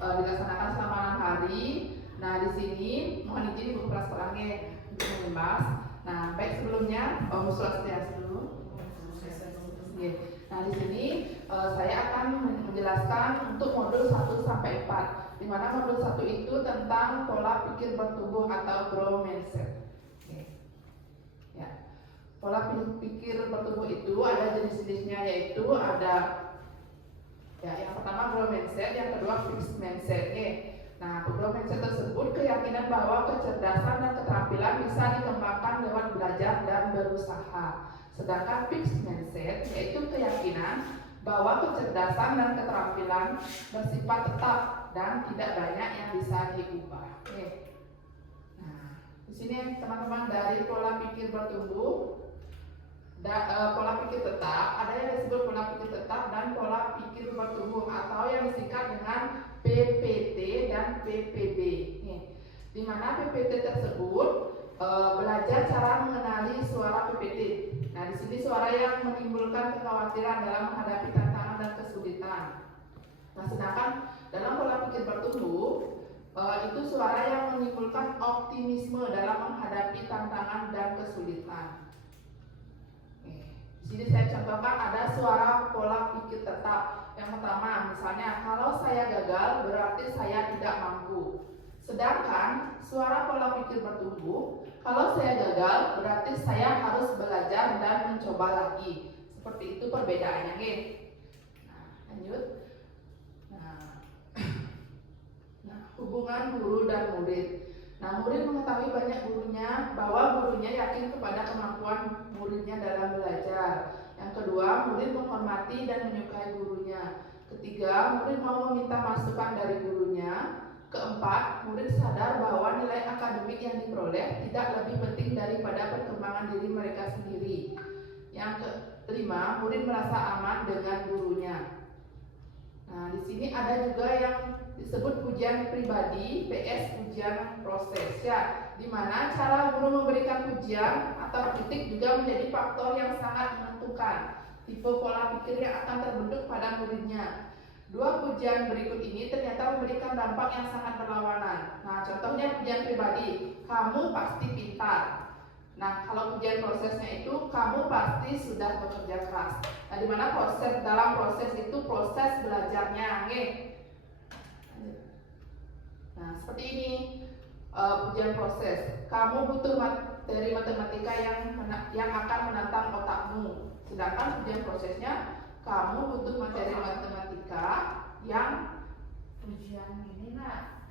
dilaksanakan selama 6 hari. Nah, di sini mohon izin Ibu Kepala Sekolahnya untuk membahas. Nah, baik sebelumnya Om Swastiastu. Nah, di sini saya akan menjelaskan untuk modul 1 sampai 4. Di mana modul 1 itu tentang pola pikir bertumbuh atau growth mindset. Ya. Pola pikir bertumbuh itu ada jenis-jenisnya, yaitu ada yang pertama growth mindset, yang kedua fixed mindset. Nah, growth mindset tersebut keyakinan bahwa kecerdasan dan keterampilan bisa dikembangkan lewat belajar dan berusaha. Sedangkan fixed mindset yaitu keyakinan bahwa kecerdasan dan keterampilan bersifat tetap dan tidak banyak yang bisa diubah. Nah, di sini teman-teman dari pola pikir bertumbuh, pola pikir tetap, ada yang disebut pola pikir tetap dan pola pikir bertumbuh atau yang disingkat dengan PPT dan PPB. Di mana PPT tersebut belajar cara mengenali suara PPT. Nah, di sini suara yang menimbulkan kekhawatiran dalam menghadapi tantangan dan kesulitan. Nah, sedangkan dalam pola pikir bertumbuh itu suara yang menimbulkan optimisme dalam menghadapi tantangan dan kesulitan. Di sini saya contohkan ada suara pola pikir tetap. Yang pertama, misalnya kalau saya gagal berarti saya tidak mampu. Sedangkan suara pola pikir bertumbuh, kalau saya gagal berarti saya harus belajar dan mencoba lagi. Seperti itu perbedaannya, Nah, lanjut. Nah, hubungan guru dan murid. Nah, murid mengetahui banyak gurunya bahwa gurunya yakin kepada kemampuan muridnya dalam belajar. Yang kedua, murid menghormati dan menyukai gurunya. Ketiga, murid mau meminta masukan dari gurunya. Keempat, murid sadar bahwa nilai akademik yang diperoleh tidak lebih penting daripada perkembangan diri mereka sendiri. Yang kelima, murid merasa aman dengan gurunya. Nah, di sini ada juga yang disebut pujian pribadi PS pujian proses, di mana cara guru memberikan pujian atau kritik juga menjadi faktor yang sangat menentukan tipe pola pikir yang akan terbentuk pada muridnya. Dua pujian berikut ini ternyata memberikan dampak yang sangat berlawanan. Nah, contohnya pujian pribadi, kamu pasti pintar. Nah, kalau pujian prosesnya itu kamu pasti sudah bekerja keras. Nah, di mana dalam proses itu proses belajarnya, Nah, seperti ini pujian proses. Kamu butuh materi matematika yang akan menantang otakmu. Sedangkan pujian prosesnya, kamu butuh materi matematika yang pujian ini nak.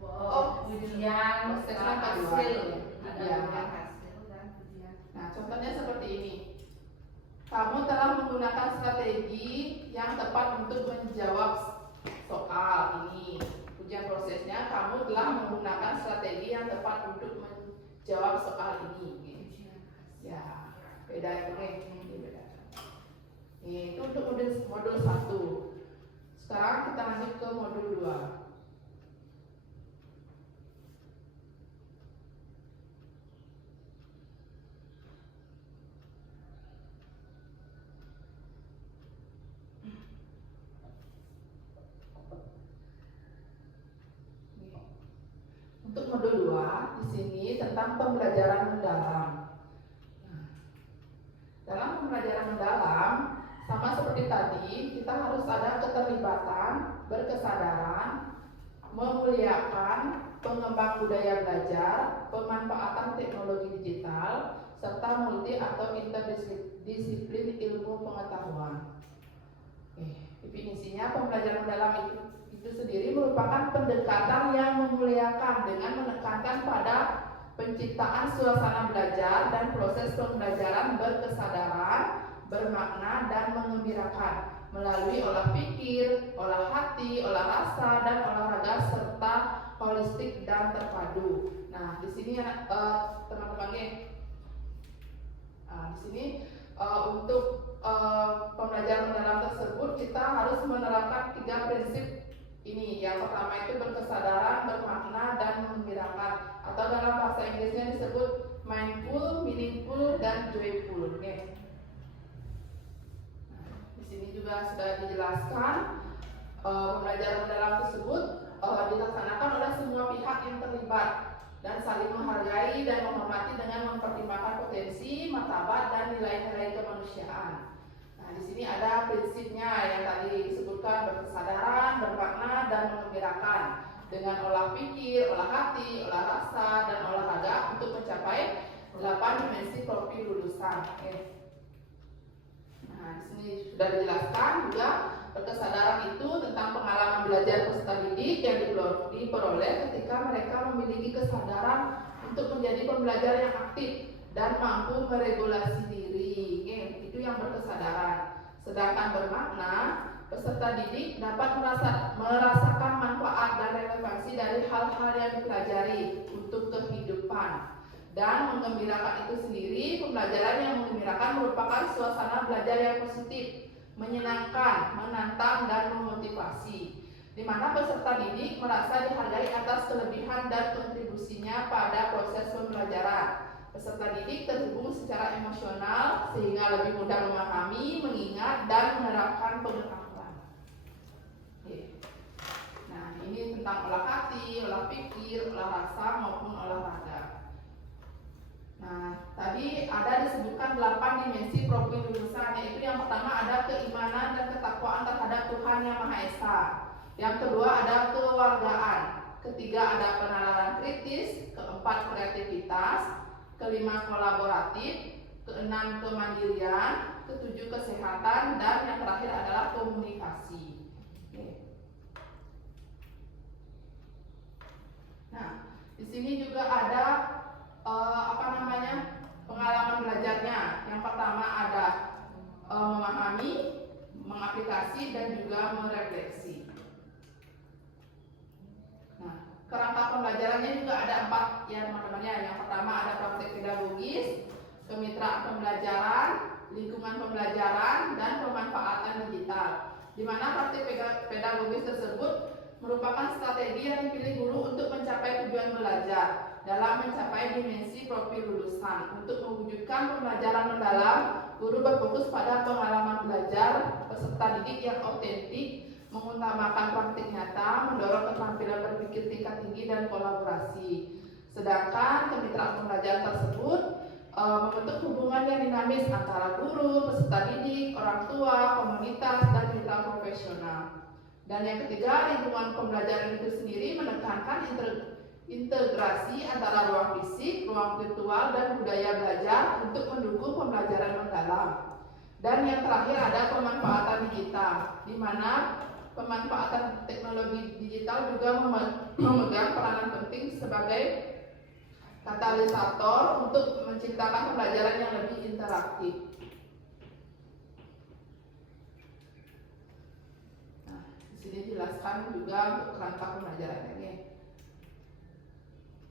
pujian prosesnya hasil. Hasil dan pujian. Nah, contohnya seperti ini. Kamu telah menggunakan strategi yang tepat untuk menjawab soal ini. Pujian prosesnya, kamu telah menggunakan strategi yang tepat untuk menjawab soal ini. Ya, beda ini. Itu untuk modul 1. Sekarang kita lanjut ke modul 2. Untuk modul 2 di sini tentang pembelajaran mendalam. Dalam pembelajaran mendalam, sama seperti tadi, kita harus ada keterlibatan, berkesadaran, memuliakan, pengembang budaya belajar, pemanfaatan teknologi digital, serta multi atau interdisiplin ilmu pengetahuan. Definisinya, pembelajaran mendalam itu sendiri merupakan pendekatan yang memuliakan dengan menekankan pada penciptaan suasana belajar dan proses pembelajaran berkesadaran, bermakna dan mengembirakan melalui olah pikir, olah hati, olah rasa dan olahraga serta holistik dan terpadu. Nah, di sini teman-teman di sini untuk pembelajaran mendalam tersebut kita harus menerapkan 3 prinsip ini. Yang pertama itu berkesadaran, bermakna dan mengembirakan, atau dalam bahasa Inggrisnya disebut mindful, meaningful dan joyful. Di sini juga sudah dijelaskan pembelajaran mendalam tersebut terlibat dan saling menghargai dan menghormati dengan mempertimbangkan potensi, martabat, dan nilai-nilai kemanusiaan. Nah, di sini ada prinsipnya yang tadi disebutkan: berkesadaran, bermakna, dan mengembirakan dengan olah pikir, olah hati, olah rasa, dan olahraga untuk mencapai 8 dimensi profil lulusan. Nah, di sini sudah dijelaskan juga berkesadaran itu tentang pengalaman belajar peserta didik yang diperoleh ketika mereka memiliki kesadaran untuk menjadi pembelajar yang aktif dan mampu meregulasi diri. Itu yang berkesadaran. Sedangkan bermakna, peserta didik dapat merasakan manfaat dan relevansi dari hal-hal yang dipelajari untuk kehidupan. Dan menggembirakan itu sendiri, pembelajaran yang menggembirakan merupakan suasana belajar yang positif, menyenangkan, menantang, dan memotivasi, di mana peserta didik merasa dihargai atas kelebihan dan kontribusinya pada proses pembelajaran. Peserta didik terhubung secara emosional sehingga lebih mudah memahami, mengingat, dan menerapkan pengetahuan. Nah, ini tentang olah hati, olah pikir, olah rasa, maupun olahraga. Nah, tadi ada disebutkan 8 dimensi profil lulusan, yaitu yang pertama ada keimanan dan ketakwaan terhadap Tuhan Yang Maha Esa. Yang kedua ada kewargaan. Ketiga ada penalaran kritis. Keempat kreativitas. Kelima kolaboratif. Keenam kemandirian. Ketujuh kesehatan. Dan yang terakhir adalah komunikasi. Nah, di sini juga ada pengalaman belajarnya. Yang pertama ada memahami, mengaplikasi, dan juga merefleksi. Nah, kerangka pembelajarannya juga ada 4 ya teman-teman ya. Yang pertama ada praktek pedagogis, kemitraan pembelajaran, lingkungan pembelajaran, dan pemanfaatan digital. Di mana praktek pedagogis tersebut merupakan strategi yang dipilih guru untuk mencapai tujuan belajar dalam mencapai dimensi profil lulusan. Untuk mewujudkan pembelajaran mendalam, guru berfokus pada pengalaman belajar peserta didik yang otentik, mengutamakan praktik nyata, mendorong keterampilan berpikir tingkat tinggi dan kolaborasi. Sedangkan kemitraan pembelajaran tersebut membentuk hubungan yang dinamis antara guru, peserta didik, orang tua, komunitas, dan mitra profesional. Dan yang ketiga, lingkungan pembelajaran itu sendiri menekankan integrasi antara ruang fisik, ruang virtual, dan budaya belajar untuk mendukung pembelajaran mendalam. Dan yang terakhir ada pemanfaatan digital, di mana pemanfaatan teknologi digital juga memegang peranan penting sebagai katalisator untuk menciptakan pembelajaran yang lebih interaktif. Nah, di sini dijelaskan juga untuk kerangka pembelajaran ini.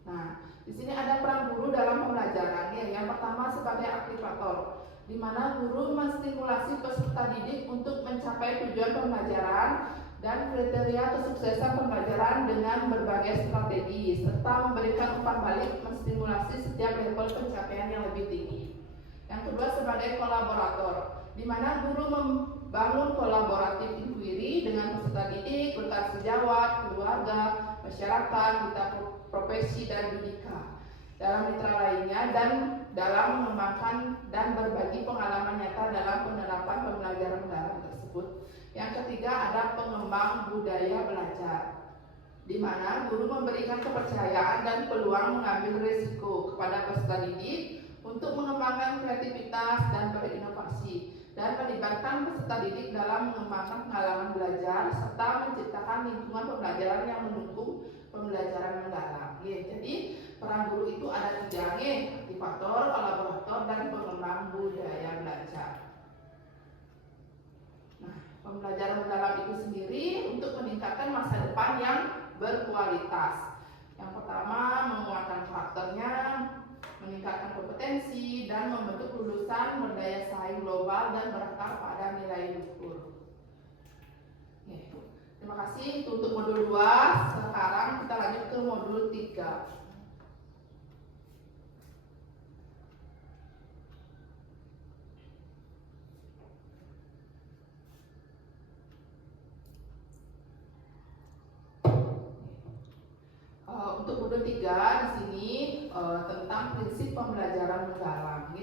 Nah, di sini ada peran guru dalam pembelajaran. Yang pertama sebagai aktivator, di mana guru menstimulasi peserta didik untuk mencapai tujuan pembelajaran dan kriteria kesuksesan pembelajaran dengan berbagai strategi, serta memberikan umpan balik menstimulasi setiap level pencapaian yang lebih tinggi. Yang kedua sebagai kolaborator, di mana guru membangun kolaboratif inquiry dengan peserta didik, rekan sejawat, keluarga, masyarakat, mitra profesi, dan didika dalam mitra lainnya, dan dalam mengembangkan dan berbagi pengalaman nyata dalam penerapan pembelajaran mendalam tersebut. Yang ketiga ada pengembang budaya belajar, di mana guru memberikan kepercayaan dan peluang mengambil risiko kepada peserta didik untuk mengembangkan kreativitas dan berinovasi, dan melibatkan peserta didik dalam mengembangkan pengalaman belajar serta menciptakan lingkungan pembelajaran yang mendukung pembelajaran mendalam. Jadi peran guru itu ada 3, aktivator, kolaborator, dan pengembang budaya belajar. Nah, pembelajaran mendalam itu sendiri untuk meningkatkan masa depan yang berkualitas. Yang pertama menguatkan karakternya, meningkatkan kompetensi, dan membentuk lulusan berdaya saing global dan berakar pada nilai luhur. Terima kasih itu untuk modul 2. Sekarang kita lanjut ke modul 3. Untuk modul 3 di sini tentang prinsip pembelajaran mendalam.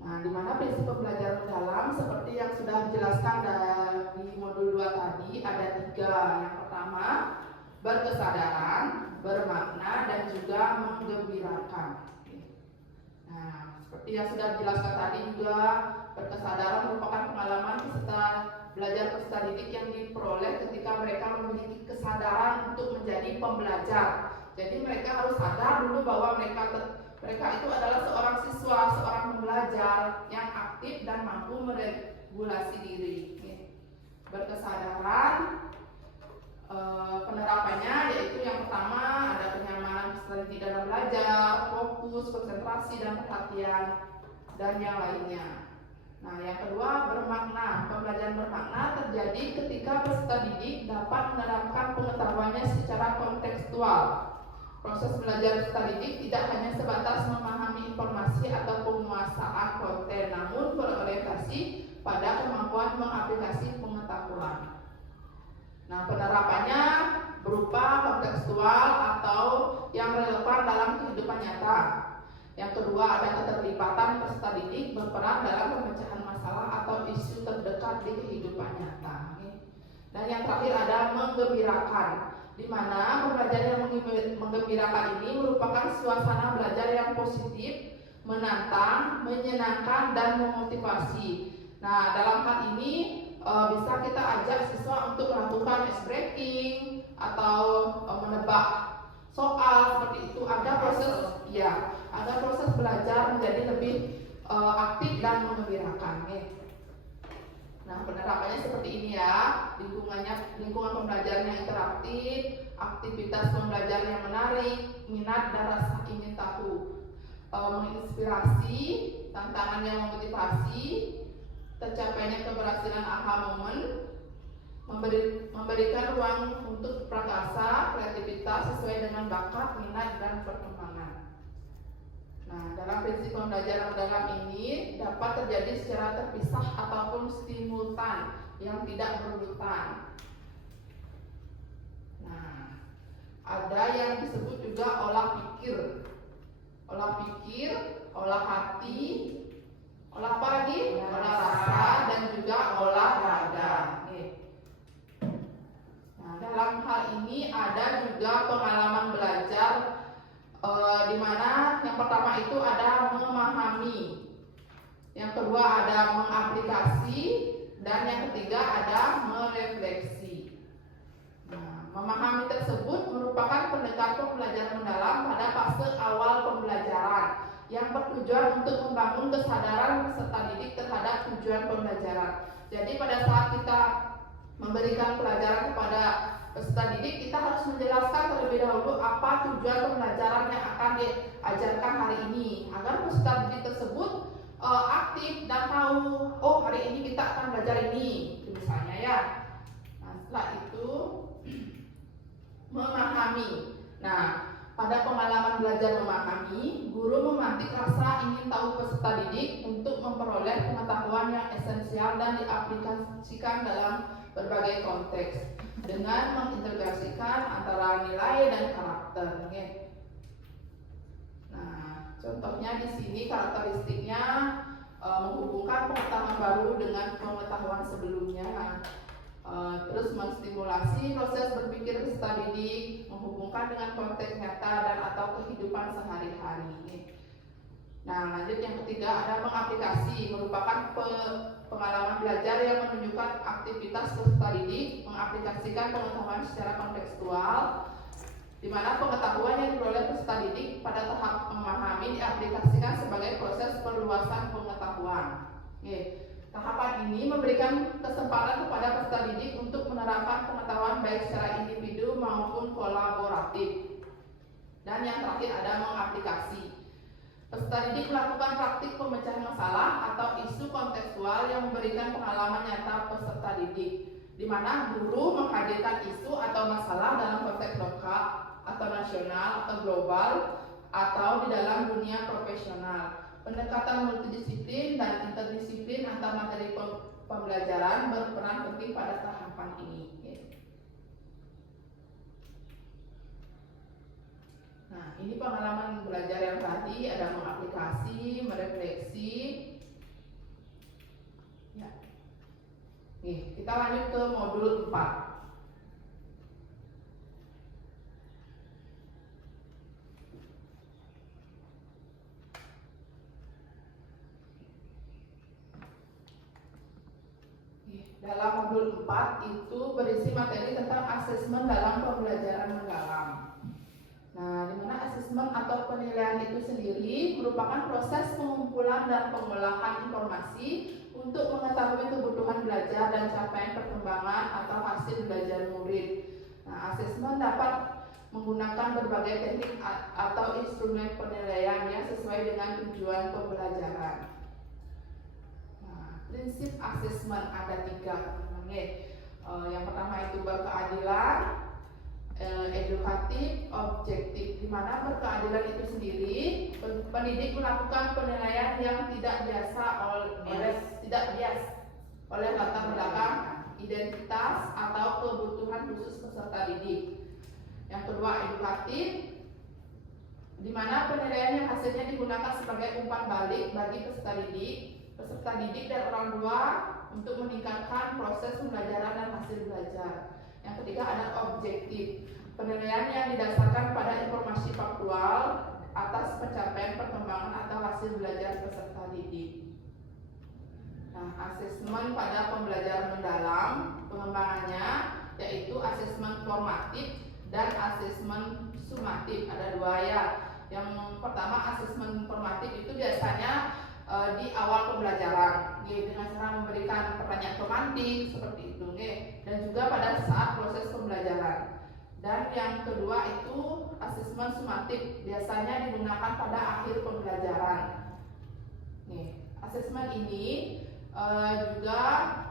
Nah, di mana prinsip pembelajaran mendalam seperti yang sudah dijelaskan di modul 2 tadi ada 3. Yang pertama, berkesadaran, bermakna, dan juga menggembirakan. Nah, seperti yang sudah dijelaskan tadi juga, berkesadaran merupakan pengalaman peserta belajar peserta didik yang diperoleh ketika mereka memiliki kesadaran untuk menjadi pembelajar. Jadi mereka harus sadar dulu bahwa mereka itu adalah seorang siswa, seorang pembelajar yang aktif dan mampu meregulasi diri. Berkesadaran, penerapannya yaitu yang pertama ada kenyamanan peserta didik dalam belajar, fokus, konsentrasi, dan perhatian, dan yang lainnya. Nah, yang kedua, bermakna. Pembelajaran bermakna terjadi ketika peserta didik dapat menerapkan pengetahuannya secara kontekstual. Proses belajar peserta didik tidak hanya sebatas memahami informasi atau penguasaan konten, namun berorientasi pada kemampuan mengaplikasi pengetahuan. Nah, penerapannya berupa kontekstual atau yang relevan dalam kehidupan nyata. Yang kedua, ada keterlibatan peserta didik berperan dalam pemecahan masalah atau isu terdekat di kehidupan nyata. Dan yang terakhir ada menggembirakan, di mana pembelajaran yang menggembirakan ini merupakan suasana belajar yang positif, menantang, menyenangkan, dan memotivasi. Nah, dalam hal ini bisa kita ajak siswa untuk melakukan ice breaking atau menebak soal seperti itu. Ada proses belajar menjadi lebih aktif dan menggembirakan. Nah, penerapannya seperti ini ya. Lingkungan pembelajaran yang interaktif, aktivitas pembelajaran yang menarik, minat dan rasa ingin tahu, menginspirasi, tantangan yang memotivasi, tercapainya keberhasilan aha moment, memberikan ruang untuk prakasa, kreativitas sesuai dengan bakat, minat, dan perkembangan. Nah, dalam prinsip pembelajaran mendalam ini dapat terjadi secara terpisah ataupun simultan yang tidak berurutan. Nah, ada yang disebut juga olah pikir, olah hati, olah apa lagi? Olah rasa, dan juga olahraga. Nah, dalam hal ini ada juga pengalaman belajar, di mana yang pertama itu ada memahami, yang kedua ada mengaplikasi, dan yang ketiga ada merefleksi. Nah, memahami tersebut merupakan pendekatan pembelajaran mendalam pada fase awal pembelajaran yang bertujuan untuk membangun kesadaran peserta didik terhadap tujuan pembelajaran. Jadi pada saat kita memberikan pelajaran kepada peserta didik, kita harus menjelaskan terlebih dahulu apa tujuan pembelajaran yang akan diajarkan hari ini, agar peserta didik tersebut aktif dan tahu, oh hari ini kita akan belajar ini, misalnya ya. Nah, setelah itu memahami. Nah, pada pengalaman belajar memahami, guru memantik rasa ingin tahu peserta didik untuk memperoleh pengetahuan yang esensial dan diaplikasikan dalam berbagai konteks dengan mengintegrasikan antara nilai dan karakter. Nah, contohnya di sini karakteristiknya menghubungkan pengetahuan baru dengan pengetahuan sebelumnya. Terus menstimulasi proses berpikir peserta didik, menghubungkan dengan konteks nyata dan atau kehidupan sehari-hari. Nah, lanjut yang ketiga ada mengaplikasi, merupakan pengalaman belajar yang menunjukkan aktivitas peserta didik mengaplikasikan pengetahuan secara kontekstual, di mana pengetahuan yang diperoleh peserta didik pada tahap memahami diaplikasikan sebagai proses perluasan pengetahuan. Tahapan ini memberikan kesempatan kepada peserta didik untuk menerapkan pengetahuan baik secara individu maupun kolaboratif. Dan yang terakhir ada mengaplikasi. Peserta didik melakukan praktik pemecahan masalah atau isu kontekstual yang memberikan pengalaman nyata peserta didik, di mana guru menghadirkan isu atau masalah dalam konteks lokal atau nasional atau global atau di dalam dunia profesional. Pendekatan multidisiplin dan interdisiplin antar materi pembelajaran berperan penting pada tahapan ini. ini pengalaman belajar yang tadi, ada mengaplikasi, merefleksi. Ya. Nih, kita lanjut ke modul 4. Dalam modul 4 itu berisi materi tentang asesmen dalam pembelajaran mendalam. Nah, di mana asesmen atau penilaian itu sendiri merupakan proses pengumpulan dan pengolahan informasi untuk mengetahui kebutuhan belajar dan capaian perkembangan atau hasil belajar murid. Nah, asesmen dapat menggunakan berbagai teknik atau instrumen penilaian yang sesuai dengan tujuan pembelajaran. Prinsip asesmen ada 3. Yang pertama itu berkeadilan, edukatif, objektif. Di mana berkeadilan itu sendiri pendidik melakukan penilaian yang tidak biasa oleh latar belakang, identitas atau kebutuhan khusus peserta didik. Yang kedua edukatif, di mana penilaian yang hasilnya digunakan sebagai umpan balik bagi peserta didik dan orang tua untuk meningkatkan proses pembelajaran dan hasil belajar. Yang ketiga ada objektif, penilaian yang didasarkan pada informasi faktual atas pencapaian perkembangan atau hasil belajar peserta didik. Nah, asesmen pada pembelajaran mendalam pengembangannya yaitu asesmen formatif dan asesmen sumatif. Ada 2 ya. Yang pertama asesmen formatif itu biasanya di awal pembelajaran, dengan cara memberikan pertanyaan pemantik seperti itu, dan juga pada saat proses pembelajaran. Dan yang kedua itu asesmen sumatif, biasanya digunakan pada akhir pembelajaran. Asesmen ini juga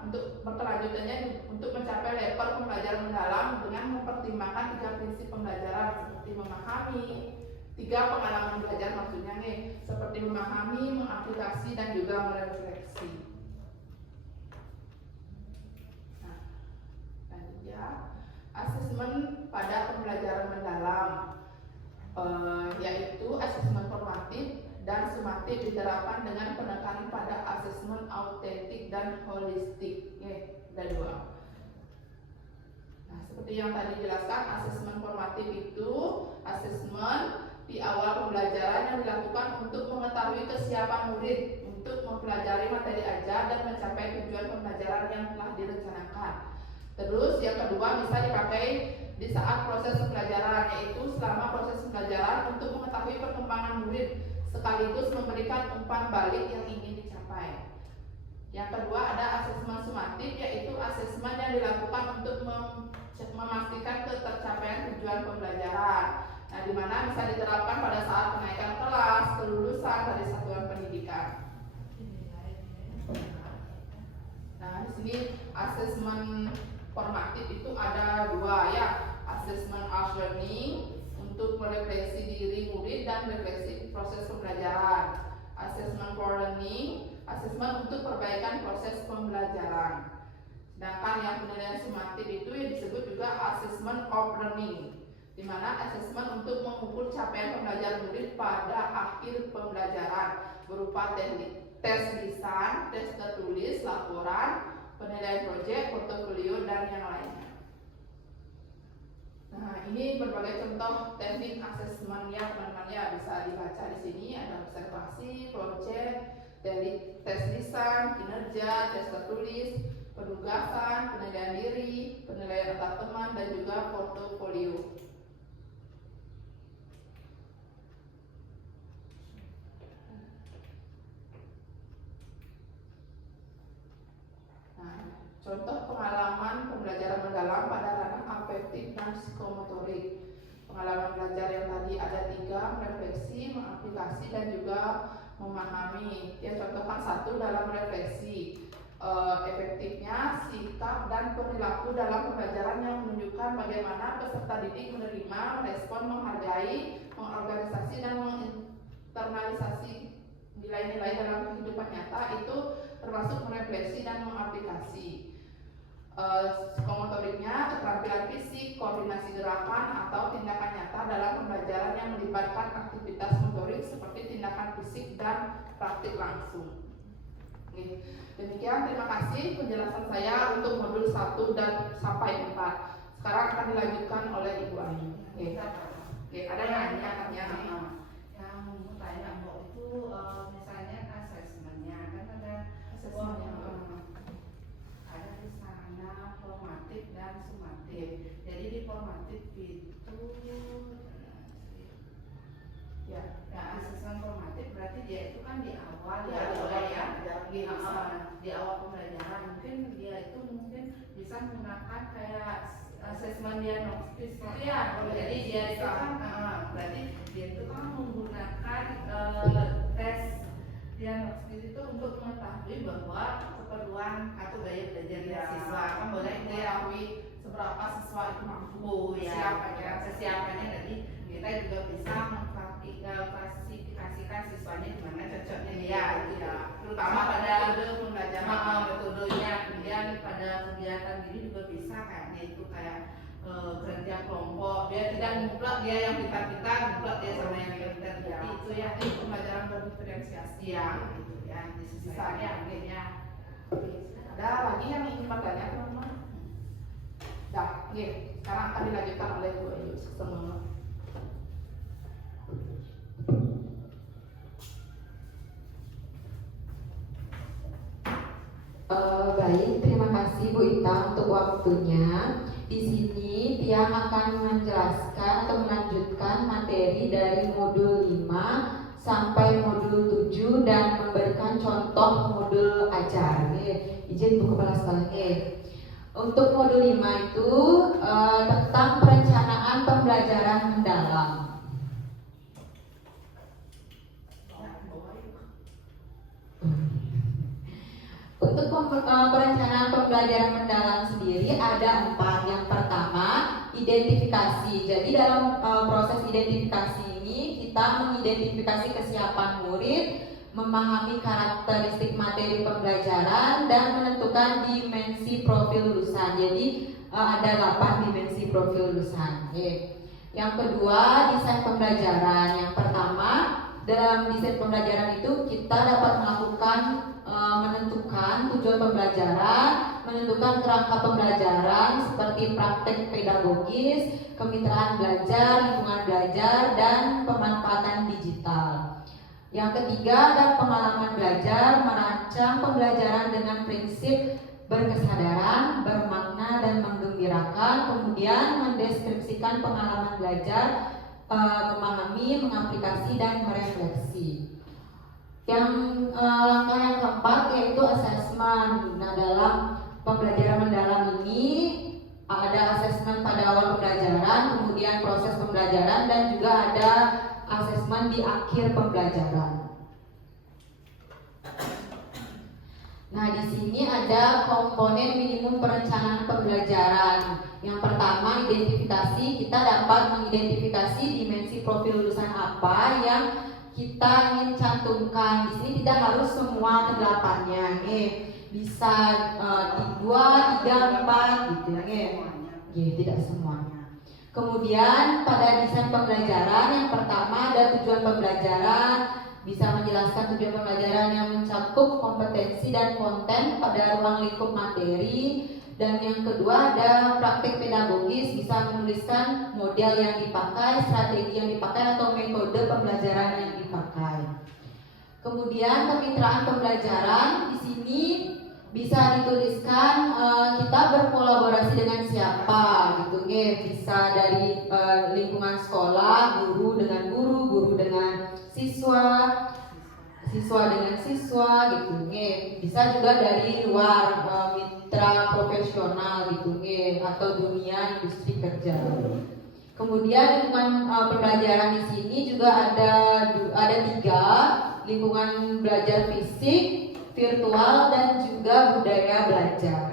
untuk berkelanjutannya untuk mencapai level pembelajaran mendalam dengan mempertimbangkan 3 prinsip pembelajaran seperti memahami, 3 pengalaman belajar maksudnya seperti memahami, mengaplikasi dan juga merefleksi. Nah, lanjutnya asesmen pada pembelajaran mendalam yaitu asesmen formatif dan sumatif diterapkan dengan penekanan pada asesmen autentik dan holistik. Ada 2. Nah, seperti yang tadi dijelaskan, asesmen formatif itu asesmen di awal pembelajaran yang dilakukan untuk mengetahui kesiapan murid untuk mempelajari materi ajar dan mencapai tujuan pembelajaran yang telah direncanakan. Terus yang kedua bisa dipakai di saat proses pembelajaran, yaitu selama proses pembelajaran untuk mengetahui perkembangan murid sekaligus memberikan umpan balik yang ingin dicapai. Yang kedua ada asesmen sumatif, yaitu asesmen yang dilakukan untuk memastikan ketercapaian tujuan pembelajaran. Nah, di mana bisa diterapkan pada saat kenaikan kelas, kelulusan dari satuan pendidikan. Nah, di sini asesmen formatif itu ada 2 ya, asesmen of learning untuk merefleksi diri murid dan refleksi proses pembelajaran. Asesmen for learning, asesmen untuk perbaikan proses pembelajaran. Sedangkan yang penilaian sumatif itu yang disebut juga asesmen of learning, di mana asesmen untuk mengukur capaian pembelajaran murid pada akhir pembelajaran berupa tes lisan, tes tertulis, laporan, penilaian proyek, portofolio dan yang lainnya. Nah, ini berbagai contoh teknik asesmen ya teman-teman ya, bisa dibaca di sini. Ada observasi, proyek, tes lisan, kinerja, tes tertulis, penugasan, penilaian diri, penilaian antar teman dan juga portofolio. Contoh pengalaman pembelajaran mendalam pada ranah afektif dan psikomotorik. Pengalaman belajar yang tadi ada 3, merefleksi, mengaplikasi dan juga memahami. Dia contohkan 1 dalam refleksi. Efektifnya sikap dan perilaku dalam pembelajaran yang menunjukkan bagaimana peserta didik menerima, merespon, menghargai, mengorganisasi dan menginternalisasi nilai-nilai dalam kehidupan nyata, itu termasuk merefleksi dan mengaplikasi. Psikomotoriknya keterampilan fisik, koordinasi gerakan atau tindakan nyata dalam pembelajaran yang melibatkan melibatkan aktivitas motorik seperti tindakan fisik dan praktik langsung. Oke. Demikian, terima kasih penjelasan saya untuk modul 1 dan sampai 4. Sekarang akan dilanjutkan oleh Ibu Ayu. Oke. Oke, ada yang tanya? Yang mau tanya Mbak itu misalnya asesmennya kan ada Asesmennya. ada di sana formatif dan sumatif. Jadi di formatif itu Ya. asesmen formatif berarti dia itu kan di awal Ya, di awal ya. di awal pembelajaran mungkin dia itu mungkin bisa menggunakan kayak asesmen diagnostis gitu ya. Jadi dia itu kan berarti dia itu kan menggunakan tes diagnostis itu untuk mengetahui bahwa keperluan atau gaya belajar siswa kan boleh mengetahui seberapa siswa itu mampu kesiapannya. Jadi kita juga bisa mengklasifikasikan siswanya di mana cocoknya dia terutama pada metodenya. Kemudian pada kegiatan ini juga bisa kayaknya itu kayak kerja kelompok, dia tidak mutlak dia yang pintar-pintar, mutlak dia sama yang pintar. Jadi itu ya pembelajaran berdiferensiasi ya gitu ya disesuaikan akhirnya. Ada lagi yang ingin bertanya teman-teman? Dah, oke. Sekarang akan dilanjutkan oleh Bu Ayu semua. Baik, terima kasih Bu Ita untuk waktunya. Di sini Tiang akan menjelaskan atau melanjutkan materi dari modul 5 sampai modul 7 dan memberikan contoh modul ajar. Izin Bu Kepala Sekolah. Untuk modul 5 itu tentang perencanaan pembelajaran mendalam. Untuk perencanaan pembelajaran mendalam sendiri ada 4. Yang pertama, identifikasi. Jadi dalam proses identifikasi ini kita mengidentifikasi kesiapan murid, memahami karakteristik materi pembelajaran, dan menentukan dimensi profil lulusan. Jadi ada 8 dimensi profil lulusan. Yang kedua, desain pembelajaran. Yang pertama, dalam desain pembelajaran itu kita dapat melakukan menentukan tujuan pembelajaran, menentukan kerangka pembelajaran seperti praktek pedagogis, kemitraan belajar, lingkungan belajar, dan pemanfaatan digital. Yang ketiga ada pengalaman belajar, merancang pembelajaran dengan prinsip berkesadaran, bermakna, dan menggembirakan. Kemudian mendeskripsikan pengalaman belajar, memahami, mengaplikasi, dan merefleksi. Yang langkah yang keempat yaitu asesmen. Nah, dalam pembelajaran mendalam ini ada asesmen pada awal pembelajaran, kemudian proses pembelajaran, dan juga ada asesmen di akhir pembelajaran. Nah, di sini ada komponen minimum perencanaan pembelajaran. Yang pertama, identifikasi. Kita dapat mengidentifikasi dimensi profil lulusan apa yang kita ingin cantumkan. Di sini tidak harus semua ke-8-nya. Bisa 2, 3, 4 gitu tidak semuanya. Kemudian pada desain pembelajaran, yang pertama ada tujuan pembelajaran, bisa menjelaskan tujuan pembelajaran yang mencakup kompetensi dan konten pada ruang lingkup materi. Dan yang kedua ada praktik pedagogis, bisa menuliskan model yang dipakai, strategi yang dipakai, atau metode pembelajaran yang dipakai. Kemudian kemitraan pembelajaran, di sini bisa dituliskan kita berkolaborasi dengan siapa gitu, bisa dari lingkungan sekolah, guru dengan guru, guru dengan siswa, siswa dengan siswa gitu, bisa juga dari luar mitra profesional gitu, atau dunia industri kerja. Kemudian lingkungan pembelajaran di sini juga ada 3, lingkungan belajar fisik, virtual, dan juga budaya belajar.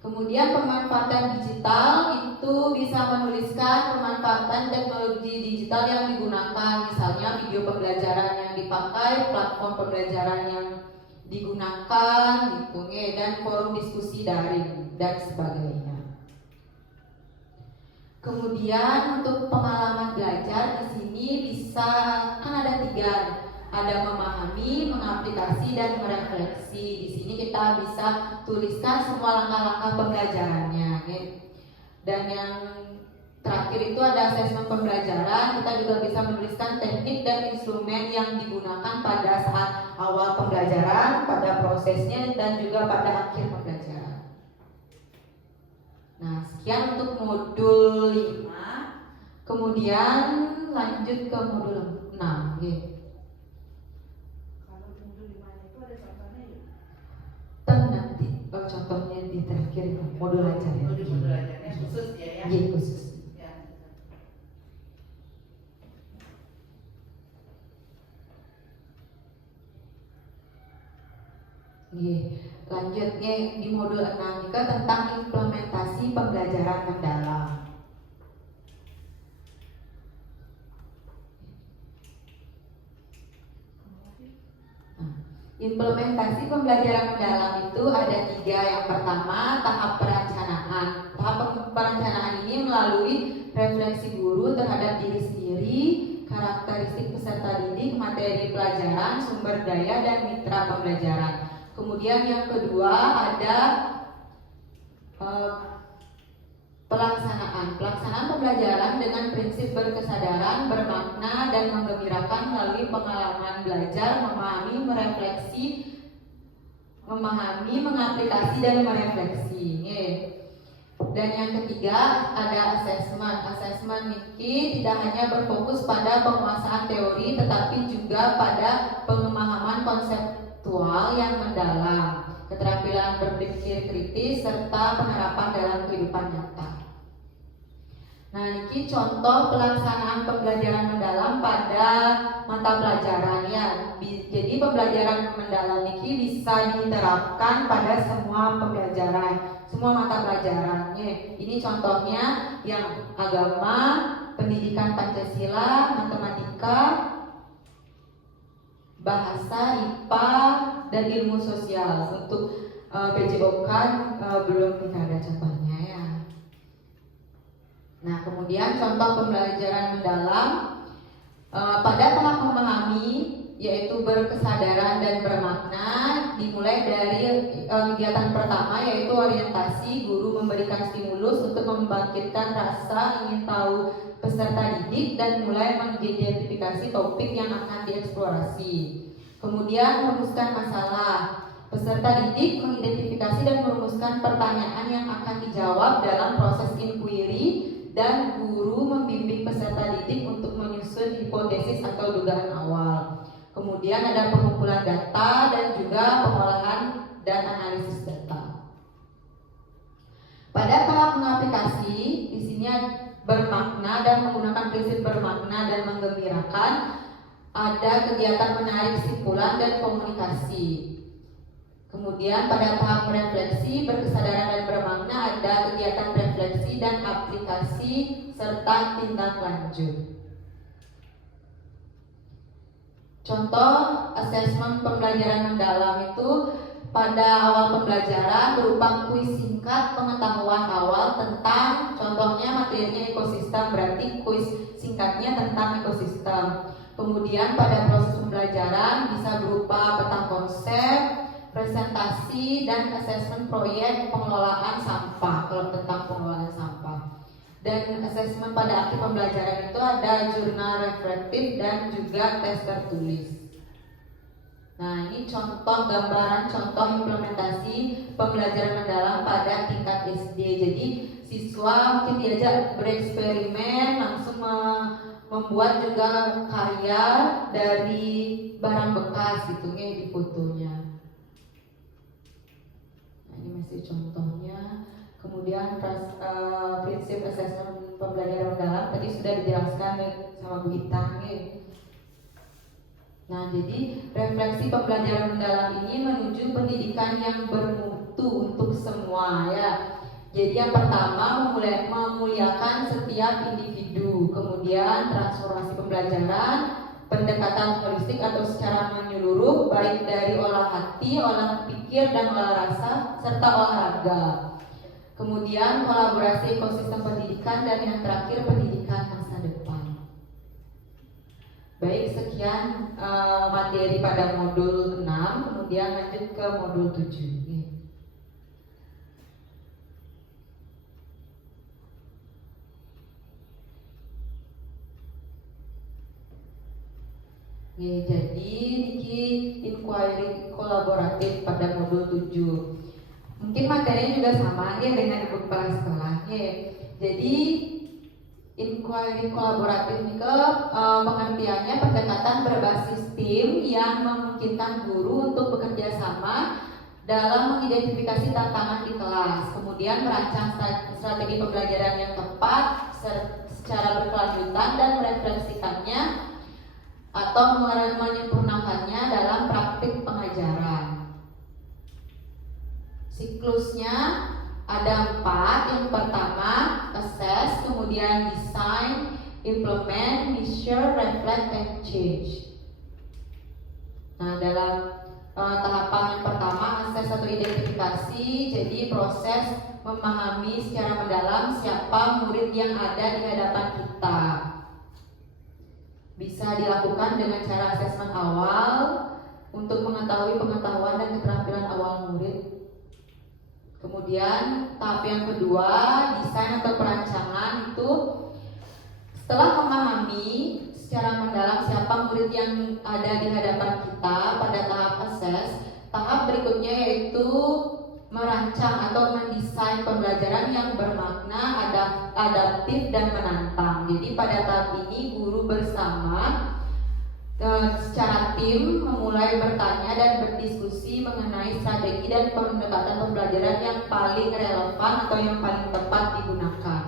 Kemudian pemanfaatan digital itu bisa menuliskan pemanfaatan teknologi digital yang digunakan, misalnya video pembelajaran yang dipakai, platform pembelajaran yang digunakan gitu, dan forum diskusi daring dan sebagainya. Kemudian untuk pengalaman belajar di sini bisa kan ada 3, ada memahami, mengaplikasi, dan merefleksi. Di sini kita bisa tuliskan semua langkah-langkah pembelajarannya. Okay? Dan yang terakhir itu ada asesmen pembelajaran. Kita juga bisa menuliskan teknik dan instrumen yang digunakan pada saat awal pembelajaran, pada prosesnya, dan juga pada akhir pembelajaran. Nah, sekian untuk modul 5. Kemudian lanjut ke modul 6. Okay. Kalau modul 5 itu ada contohnya ya? Nanti contohnya di terakhir modul ajar ya. Modul ajarnya khusus ya? Iya, khusus. Ya. Lanjutnya di modul 6 juga tentang implementasi pembelajaran mendalam. Implementasi pembelajaran mendalam itu ada 3. Yang pertama, tahap perencanaan. Tahap perencanaan ini melalui refleksi guru terhadap diri sendiri, karakteristik peserta didik, materi pelajaran, sumber daya, dan mitra pembelajaran. Kemudian yang kedua ada pelaksanaan pembelajaran dengan prinsip berkesadaran, bermakna, dan menggembirakan melalui pengalaman belajar, memahami, merefleksi, mengaplikasi, dan merefleksi. Dan yang ketiga ada asesmen. Asesmen ini tidak hanya berfokus pada penguasaan teori, tetapi juga pada pemahaman konseptual yang mendalam, keterampilan berpikir kritis, serta penerapan dalam kehidupan nyata. Nah, ini contoh pelaksanaan pembelajaran mendalam pada mata pelajaran ya. Jadi pembelajaran mendalam ini bisa diterapkan pada semua pembelajaran, semua mata pelajarannya. Ini contohnya yang agama, pendidikan Pancasila, matematika, bahasa, IPA, dan ilmu sosial. Untuk PJOK belum kita ada contohnya ya. Nah, kemudian contoh pembelajaran mendalam pada tahap memahami, yaitu berkesadaran dan bermakna, dimulai dari kegiatan pertama yaitu orientasi. Guru memberikan stimulus untuk membangkitkan rasa ingin tahu peserta didik dan mulai mengidentifikasi topik yang akan dieksplorasi. Kemudian merumuskan masalah. Peserta didik mengidentifikasi dan merumuskan pertanyaan yang akan dijawab dalam proses inquiry, dan guru membimbing peserta didik untuk menyusun hipotesis atau dugaan awal. Kemudian ada pengumpulan data dan juga pengolahan dan analisis data. Pada tahap mengaplikasi, di sini bermakna dan menggunakan prinsip bermakna dan menggembirakan, ada kegiatan menarik kesimpulan dan komunikasi. Kemudian pada tahap refleksi, berkesadaran dan bermakna, ada kegiatan refleksi dan aplikasi serta tindak lanjut. Contoh asesmen pembelajaran mendalam itu pada awal pembelajaran berupa kuis singkat pengetahuan awal tentang, contohnya materinya ekosistem, berarti kuis singkatnya tentang ekosistem. Kemudian pada proses pembelajaran bisa berupa peta konsep, presentasi, dan asesmen proyek pengelolaan sampah, kalau tentang pengelolaan sampah. Dan asesmen pada akhir pembelajaran itu ada jurnal reflektif dan juga tes tertulis. Nah, ini contoh gambaran, contoh implementasi pembelajaran mendalam pada tingkat SD. Jadi siswa mungkin diajak bereksperimen, langsung membuat juga karya dari barang bekas gitu di fotonya. Ini masih contohnya. Kemudian prinsip asesmen pembelajaran mendalam tadi sudah dijelaskan sama Bu Ita. Nah, jadi refleksi pembelajaran mendalam ini menuju pendidikan yang bermutu untuk semua ya. Jadi yang pertama memuliakan setiap individu, kemudian transformasi pembelajaran, pendekatan holistik atau secara menyeluruh, baik dari olah hati, olah pikir, dan olah rasa, serta olahraga. Kemudian kolaborasi ekosistem pendidikan, dan yang terakhir pendidikan masa depan. Baik, sekian materi pada modul 6, kemudian lanjut ke modul 7. Jadi niki inquiry kolaboratif pada modul 7. Mungkin materinya juga sama dengan buku kepala sekolah. Jadi inquiry kolaboratif ini pengertiannya pendekatan berbasis tim yang memungkinkan guru untuk bekerja sama dalam mengidentifikasi tantangan di kelas, kemudian merancang strategi pembelajaran yang tepat secara berkelanjutan dan merefleksikannya atau menyempurnakannya dalam praktik pengajaran. Siklusnya ada 4. Yang pertama assess, kemudian design, implement, measure, reflect, and change. Nah, dalam tahapan yang pertama assess atau identifikasi, jadi proses memahami secara mendalam siapa murid yang ada di hadapan kita. Bisa dilakukan dengan cara asesmen awal untuk mengetahui pengetahuan dan keterampilan awal murid. Kemudian tahap yang kedua, desain atau perancangan, itu setelah memahami secara mendalam siapa murid yang ada di hadapan kita pada tahap assess, tahap berikutnya yaitu merancang atau mendesain pembelajaran yang bermakna, adaptif, dan menantang. Jadi pada tahap ini guru bersama secara tim memulai bertanya dan berdiskusi mengenai strategi dan pendekatan pembelajaran yang paling relevan atau yang paling tepat digunakan.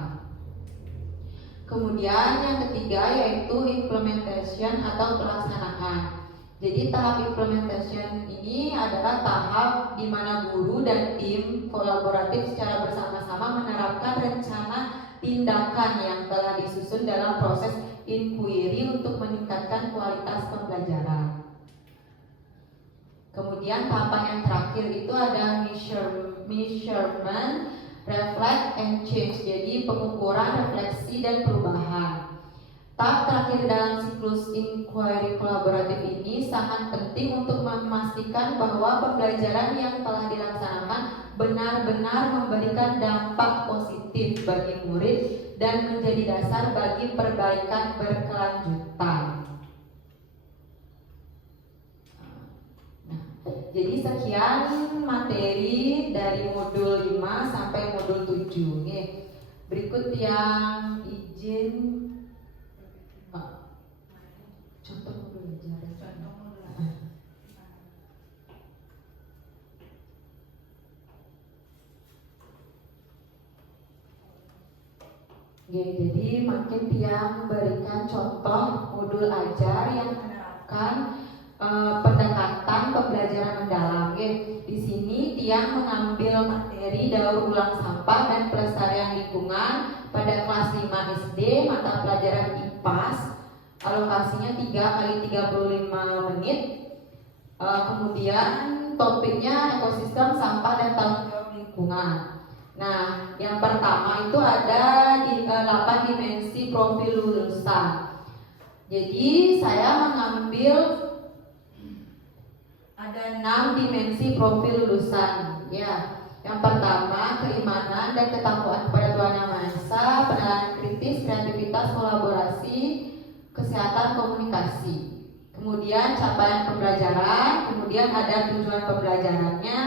Kemudian yang ketiga yaitu implementation atau pelaksanaan. Jadi tahap implementation ini adalah tahap di mana guru dan tim kolaboratif secara bersama-sama menerapkan rencana tindakan yang telah disusun dalam proses inquiry untuk meningkatkan kualitas pembelajaran. Kemudian tahapan yang terakhir itu ada measurement, reflect, and change. Jadi pengukuran, refleksi, dan perubahan. Tahap terakhir dalam siklus inquiry kolaboratif ini sangat penting untuk memastikan bahwa pembelajaran yang telah dilaksanakan benar-benar memberikan dampak positif bagi murid dan menjadi dasar bagi perbaikan berkelanjutan. Nah, jadi sekian materi dari modul 5 sampai modul 7. Berikut yang izin contoh modul belajar. Jadi makin Tiang memberikan contoh modul ajar yang menerapkan pendekatan pembelajaran mendalam. Di sini Tiang mengambil materi daur ulang sampah dan pelestarian lingkungan pada kelas 5 SD, mata pelajaran IPAS, alokasinya 3x35 menit. Kemudian topiknya ekosistem, sampah, dan tanggung jawab lingkungan. Nah, yang pertama itu ada di 8 dimensi profil lulusan. Jadi saya mengambil ada 6 dimensi profil lulusan. Ya, yang pertama keimanan dan ketakwaan kepada Tuhan Yang Maha Esa, penilaian kritis, kreativitas, kolaborasi, kesehatan, komunikasi. Kemudian capaian pembelajaran, kemudian ada tujuan pembelajarannya.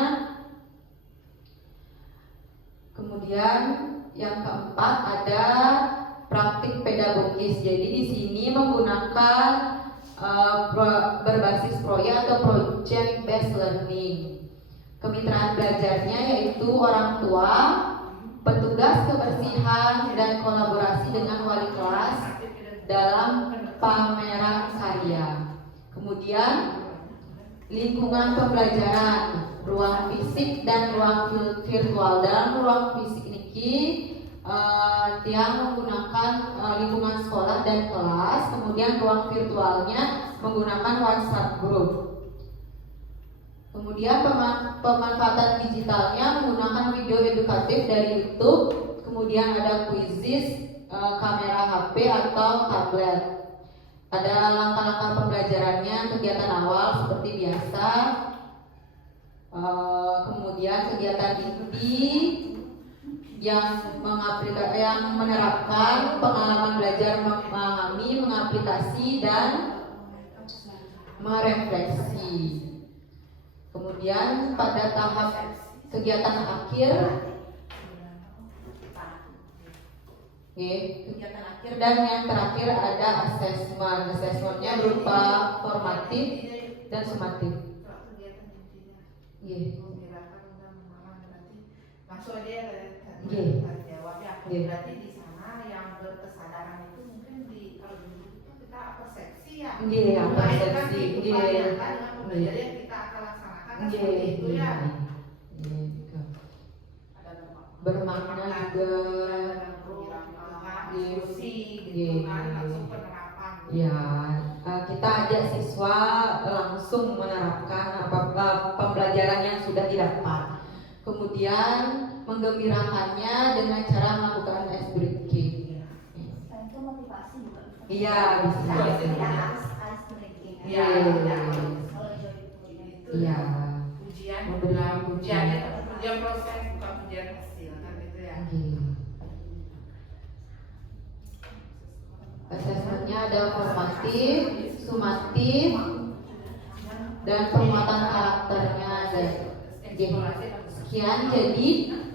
Kemudian yang keempat ada praktik pedagogis. Jadi di sini menggunakan berbasis proyek atau project based learning. Kemitraan belajarnya yaitu orang tua, petugas kebersihan, dan kolaborasi dengan wali kelas dalam pameran karya. Kemudian lingkungan pembelajaran, ruang fisik dan ruang virtual. Dalam ruang fisik ini Tiang menggunakan lingkungan sekolah dan kelas. Kemudian ruang virtualnya menggunakan WhatsApp group. Kemudian pemanfaatan digitalnya menggunakan video edukatif dari YouTube. Kemudian ada quizzes, kamera HP atau tablet. Ada langkah-langkah pembelajarannya, kegiatan awal seperti biasa. Kemudian kegiatan inti yang menerapkan pengalaman belajar, memahami, mengaplikasi dan merefleksi. Kemudian pada tahap kegiatan akhir, kegiatan akhir dan yang terakhir ada asesmen. Asesmennya berupa formatif dan sumatif. Langsung aja ya jawabnya. Berarti di sana yang berkesadaran itu mungkin kalau dulu itu kita persepsi ya. Persepsi. Dengan pembelajaran yang kita akan laksanakan seperti itu ya. Bermakna juga diskusi gitu kan, langsung penerapan. Ya, kita ajak siswa langsung menerapkan pembelajaran yang sudah didapat. Kemudian menggembirakannya dengan cara melakukan ice breaking. Itu motivasi bukan? Iya, bisa. Ice breaking. Iya. Iya. Ujian, Memberikan ujian proses bukan ujian hasil kan itu ya. Asesmennya ada formatif, sumatif, dan penguatan karakternya ada. Sekian, jadi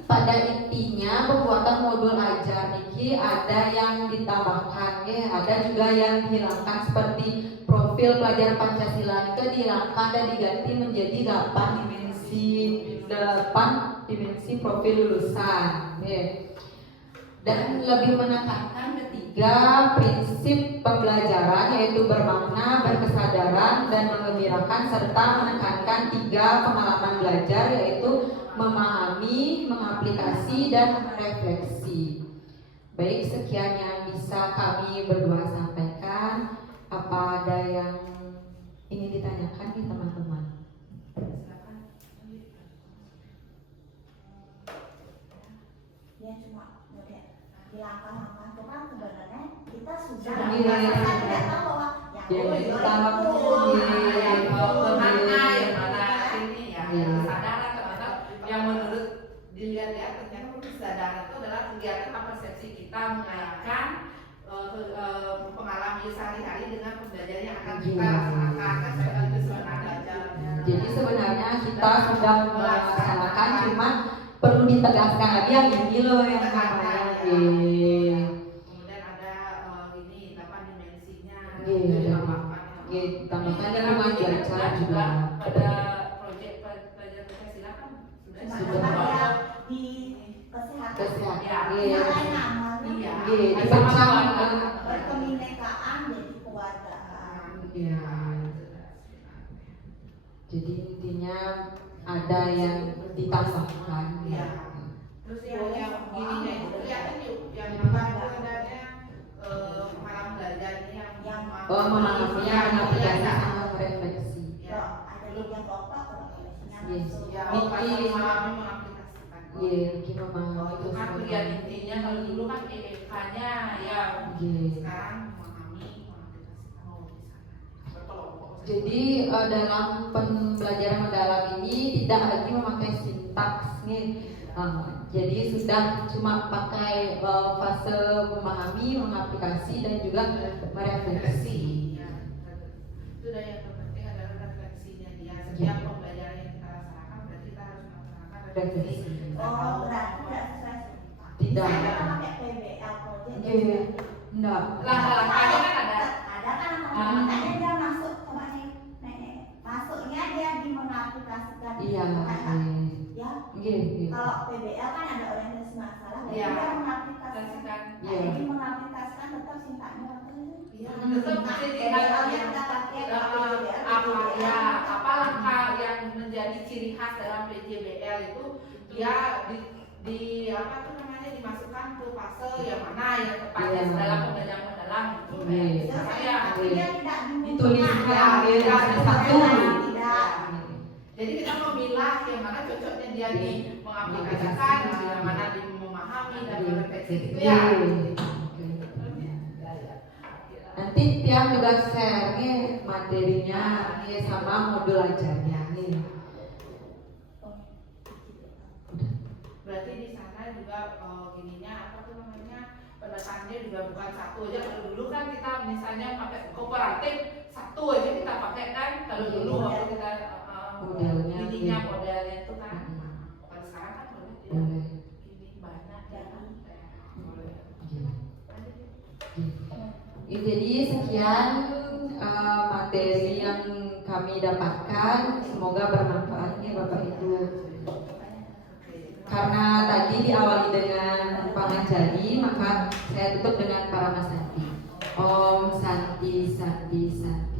pada intinya pembuatan modul ajar niki ada yang ditambahkan, ada juga yang dihilangkan seperti profil pelajar Pancasila itu dihilangkan dan diganti menjadi 8 dimensi profil lulusan. Dan lebih menekankan ketiga prinsip pembelajaran yaitu bermakna, berkesadaran, dan menggembirakan serta menekankan 3 pengalaman belajar yaitu memahami, mengaplikasi, dan merefleksi. Baik, sekian yang bisa kami berdua sampaikan. Apa ada yang ingin ditanyakan nih teman-teman? Ya cuma di langkah-langkah itu kan sebenarnya kita sudah Iya. tidak tahu bahwa Iya, yang pertama kesadaran terhadap yang menurut dilihat-lihat ternyata kesadaran itu adalah kegiatan persepsi kita mengaitkan pengalaman sehari-hari dengan pembelajaran yang akan kita laksanakan kan sekaligus sebenarnya. Jadi sebenarnya kita sudah melaksanakan, cuma perlu ditegaskan lagi yang ini loh yang namanya. Kemudian ada ini 8 dimensinya. Tambahkan dan rumah baca juga. Pada proyek pelajar Pancasila kan sudah di kesehatan. Iya. Namanya berkebinekaan jadi kewargaan. Iya. Jadi intinya ada yang ditambahkan. Iya. Terus yang gininya itu kelihatan yuk, yang apa itu adanya pengalaman belajar yang Memahami, mengaplikasi, sama merefleksi. Ya, ada yang kelompok refleksinya Yes. masuk. ya memahami mengaplikasikan. Iya, kita memahami Itu kan kegiatan intinya kalau dulu kan EEK-nya ya. Sekarang memahami mengaplikasikan di sana. Berkelompok. Jadi dalam pembelajaran mendalam ini tidak lagi memakai sintaks nih. Jadi sudah cuma pakai fase memahami, mengaplikasi, dan juga merefleksi. Itu dan yang terpenting adalah refleksinya dia. Setiap pembelajaran yang kita laksanakan berarti kita harus melaksanakan refleksi. Oh, berarti tidak sesuai sumpah. Tidak. Saya kan pakai PBL project. Enggak. Langkah-langkahnya kan ada. Ada kan makanya dia masuk coba nih, masuknya dia di mengaplikasikan. Iya. Ya. Iya. Kalau PBL kan ada orientasi masalah, Iya. dia mengaplikasikan. Iya. Jadi mengaplikasikan tetap sintanya apa sih? Iya, tetap PBL-nya kita pakai apa langkah yang menjadi ciri khas dalam PJBL itu dia di apa tuh namanya dimasukkan ke fase yang mana yang tepatnya dalam pembelajaran mendalam itu Dia tidak Dituliskan di satu. Jadi kita memilah yang mana cocoknya dia di mengaplikasikan, yang mana di memahami dan merefleksi gitu ya. Nanti tiap juga share nih materinya nih sama modul ajarnya nih. Berarti di sana juga gininya apa tuh namanya, penekannya juga bukan satu aja. Kalau dulu kan kita misalnya pakai kooperatif satu aja kita pakai kan. Kalau dulu waktu kita Modelnya, ininya iya. modelnya itu kan. Kalau sekarang kan boleh tidak Boleh. gini banyak ya kan. Boleh. Jadi sekian materi yang kami dapatkan, semoga bermanfaat ya Bapak Ibu. Karena tadi diawali dengan pengajari, maka saya tutup dengan para Santi. Om Santi Santi Santi.